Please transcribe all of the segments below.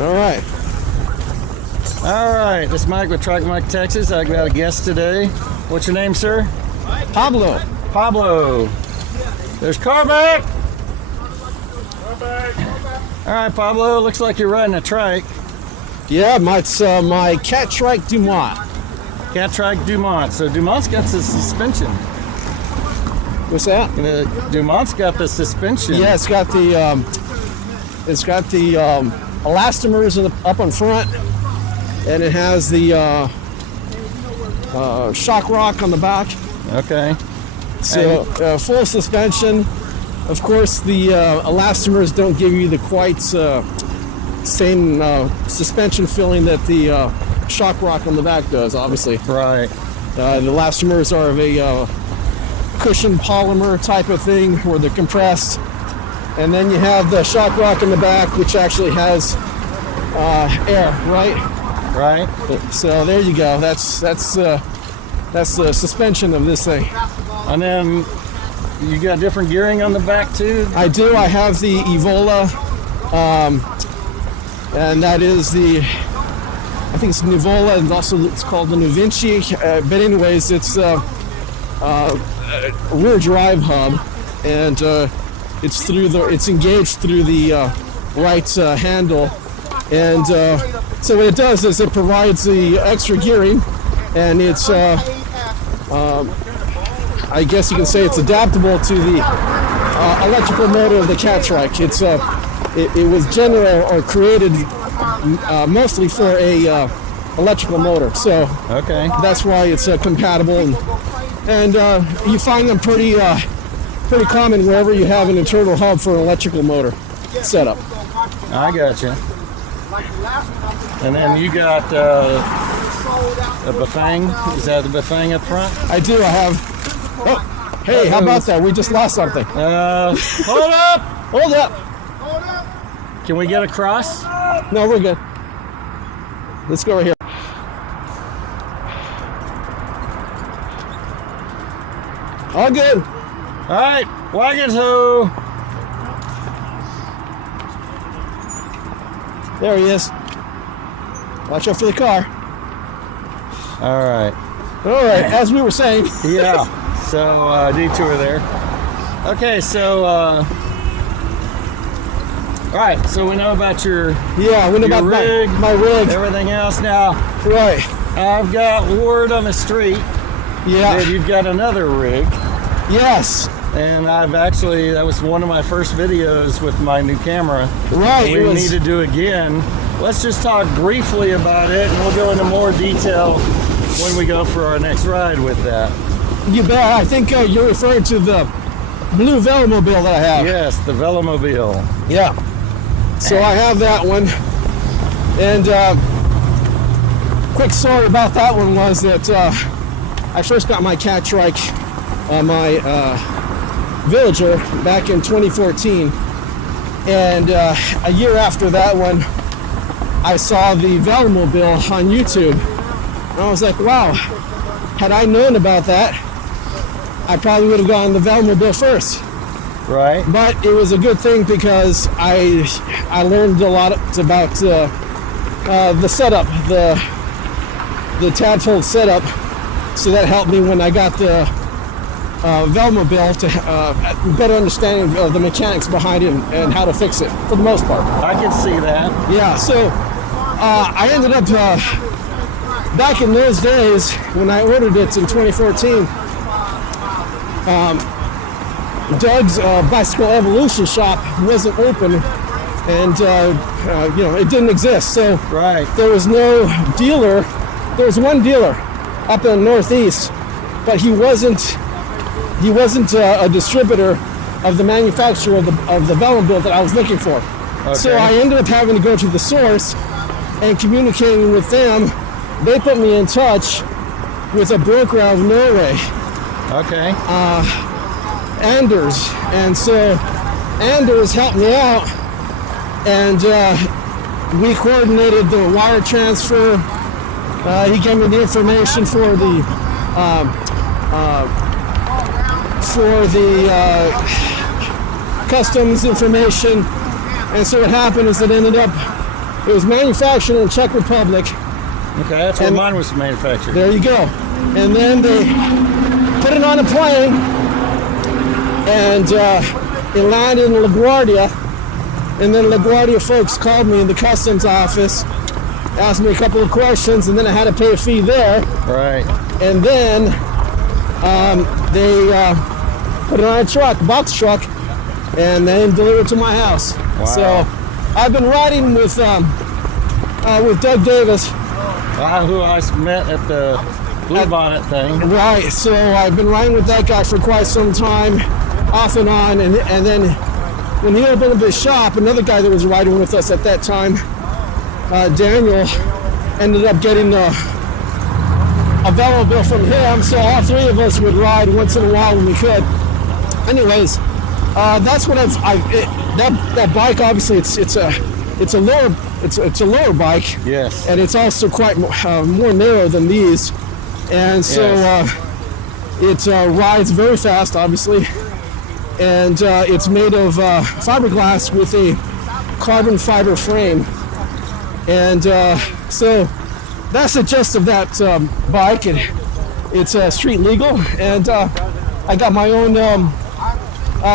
All right. All right, this is Mike with Trike Mike, Texas. I got a guest today. What's your name, sir? Pablo. Pablo. There's Carback. All right, Pablo, looks like you're riding a trike. Yeah, it's my Catrike Dumont. Catrike Dumont. So Dumont's got the suspension. What's that? Dumont's got the suspension. Yeah, it's got the elastomers up on front, and it has the shock rock on the back. Okay. So full suspension. Of course, the elastomers don't give you the quite same suspension feeling that the shock rock on the back does, obviously. Right. The elastomers are of a cushion polymer type of thing where they're compressed. And then you have the shock rock in the back, which actually has air, right? Right. So there you go. That's the suspension of this thing. And then you got different gearing on the back too? I do. I have the Evola, and that is I think it's Nivola, and also it's called the Nuvinci. But anyways, it's a rear drive hub, and it's engaged through the right handle, and so what it does is it provides the extra gearing, and it's I guess you can say it's adaptable to the electrical motor of the Catrike. It was created mostly for a electrical motor, so okay, that's why it's compatible, and you find them pretty common wherever you have an internal hub for an electrical motor setup. I got you. And then you got a Bafang. Is that the Bafang up front? I do. I have. Oh, hey, how about that? We just lost something. Hold up! Hold up! Can we get across? No, we're good. Let's go right here. All good. All right, wagon ho. There he is. Watch out for the car. All right. All right, as we were saying. Yeah, so detour there. Okay, so, all right, so we know about your rig, my rig. Everything else now. Right. I've got word on the street that you've got another rig. Yes. And that was one of my first videos with my new camera. Right. We need to do again. Let's just talk briefly about it, and we'll go into more detail when we go for our next ride with that. You bet. I think you're referring to the blue Velomobile that I have. Yes, the Velomobile. Yeah. So I have that one. And quick story about that one was that I first got my Catrike, my Villager, back in 2014. And a year after that one, I saw the Velomobile on YouTube. And I was like, wow, had I known about that, I probably would have gone the Velomobile first. Right. But it was a good thing because I learned a lot about the setup, the Tadfold setup. So that helped me when I got the Velomobile to better understanding of the mechanics behind it and how to fix it for the most part. I can see that. Yeah, so I ended up back in those days when I ordered it in 2014. Doug's Bicycle Evolution shop wasn't open, and it didn't exist. So there was no dealer. There was one dealer up in the Northeast, but he wasn't a distributor of the manufacturer of the Velomobile that I was looking for. Okay. So I ended up having to go to the source and communicating with them. They put me in touch with a broker out of Norway. Okay. Anders. And so Anders helped me out, and we coordinated the wire transfer. He gave me the information for the customs information. And so what happened is it ended up It was manufactured in the Czech Republic. Okay, that's where mine was manufactured. There you go. And then they put it on a plane, and it landed in LaGuardia. And then LaGuardia folks called me in the customs office, asked me a couple of questions, and then I had to pay a fee there. Right. And then they put it on a truck, box truck, and then delivered it to my house. Wow. So I've been riding with Doug Davis. Who I met at the Blue Bonnet thing. Right. So I've been riding with that guy for quite some time, off and on, and then when he opened up his shop, another guy that was riding with us at that time, Daniel, ended up getting a Velomobile from him, so all three of us would ride once in a while when we could. Anyways, that's what that bike. Obviously, it's a lower bike. Yes. And it's also quite more narrow than these, and so it rides very fast, obviously. And it's made of fiberglass with a carbon fiber frame. And so that's the gist of that bike. It's street legal, and I got my own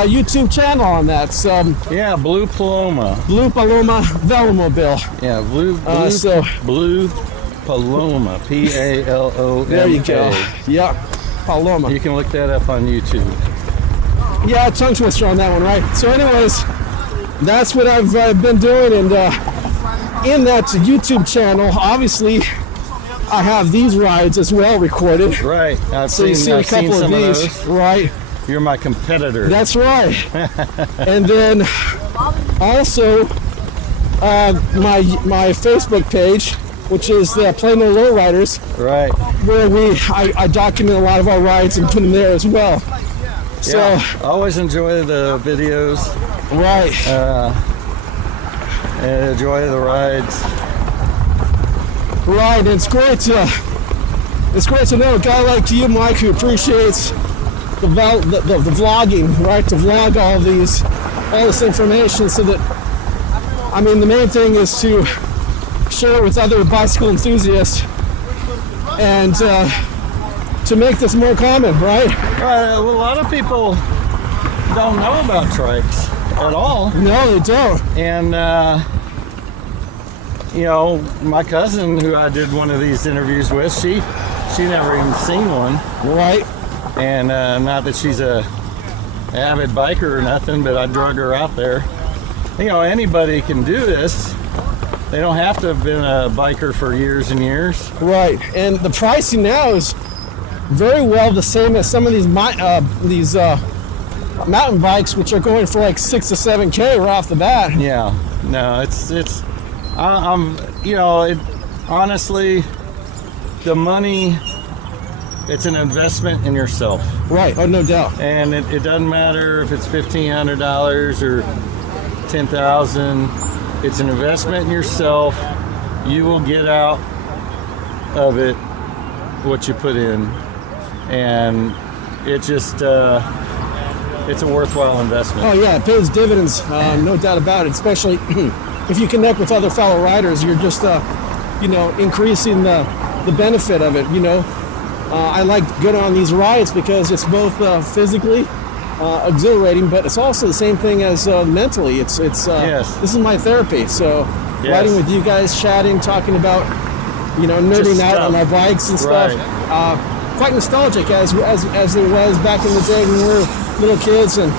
YouTube channel on that. So yeah, Blue Paloma Velomobile. Yeah, Blue Paloma, Paloma. There you go. Yeah, Paloma. You can look that up on YouTube. Yeah, tongue twister on that one, right? So anyways, that's what I've been doing, and in that YouTube channel, obviously, I have these rides as well recorded. Right. I've seen a couple of these. Right. You're my competitor. That's right. And then also my Facebook page, which is the Plain No Lowriders. Right. Where I document a lot of our rides and put them there as well. So yeah, I always enjoy the videos. Right. And enjoy the rides. Right. It's great to know a guy like you, Mike, who appreciates the vlogging, right? To vlog all this information, so that, I mean, the main thing is to share it with other bicycle enthusiasts and to make this more common, right? Well, a lot of people don't know about trikes at all. No, they don't. And you know, my cousin, who I did one of these interviews with, she never even seen one. Right. And not that she's a avid biker or nothing, but I drug her out there. You know, anybody can do this. They don't have to have been a biker for years and years. Right. And the pricing now is very well the same as some of these mountain bikes, which are going for like $6 to $7K right off the bat. Yeah. No, I'm you know, honestly, the money, it's an investment in yourself. Right. Oh, no doubt. And it doesn't matter if it's $1,500 or $10,000. It's an investment in yourself. You will get out of it what you put in, and it just it's a worthwhile investment. Oh yeah, it pays dividends, no doubt about it. Especially if you connect with other fellow riders, you're just you know, increasing the benefit of it. You know, I like going on these rides because it's both physically exhilarating, but it's also the same thing as mentally. It's yes. This is my therapy. So yes. Riding with you guys, chatting, talking about, you know, nerding out on our bikes and stuff. Right. Quite nostalgic as it was back in the day when we were little kids, and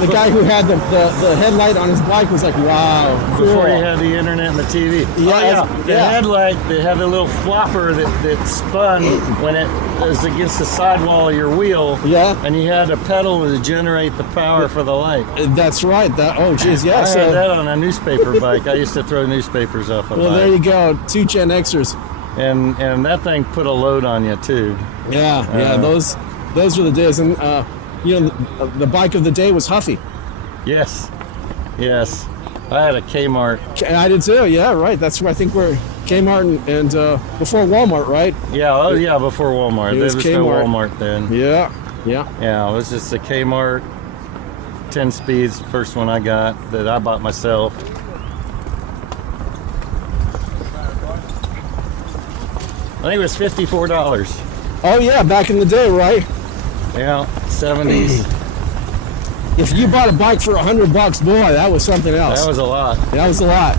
the guy who had the headlight on his bike was like, wow, cool. Before you had the internet and the TV. Yeah, The headlight, they had a little flopper that spun when it was against the sidewall of your wheel. Yeah. And you had a pedal to generate the power for the light. That's right. Oh, geez, yeah. I had that on a newspaper bike. I used to throw newspapers off a bike. Well, there you go. 2 Gen Xers. And that thing put a load on you too. Yeah. Those were the days, and you know, the bike of the day was Huffy. Yes. I had a Kmart. I did too. Yeah, right. That's where I think we're Kmart and before Walmart, right? Yeah. Oh, yeah. Before Walmart. There was no Walmart then. Yeah. Yeah. It was just a Kmart 10 speeds. First one I got that I bought myself. think it was $54. Oh yeah, back in the day, right? Yeah, 70s. If you bought a bike for $100, boy, that was something else. That was a lot. That was a lot.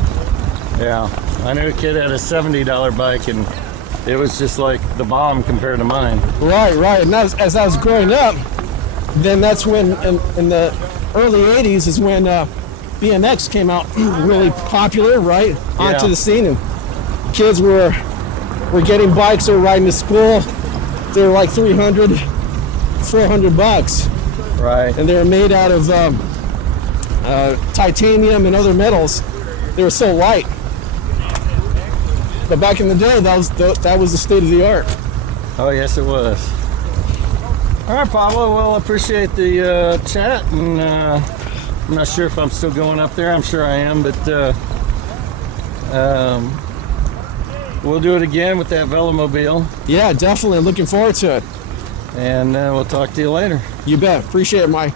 Yeah, I knew a kid had a $70 bike, and it was just like the bomb compared to mine. Right, right. And as I was growing up, then that's when, in the early 80s, is when BMX came out really popular, right? Onto the scene, and kids were getting bikes, they were riding to school. They were like $300, $400. Right. And they were made out of titanium and other metals. They were so light. But back in the day, that was the state of the art. Oh yes, it was. All right, Pablo. Well, I appreciate the chat, and I'm not sure if I'm still going up there. I'm sure I am, but we'll do it again with that Velomobile. Yeah, definitely. Looking forward to it. And we'll talk to you later. You bet. Appreciate it, Mike.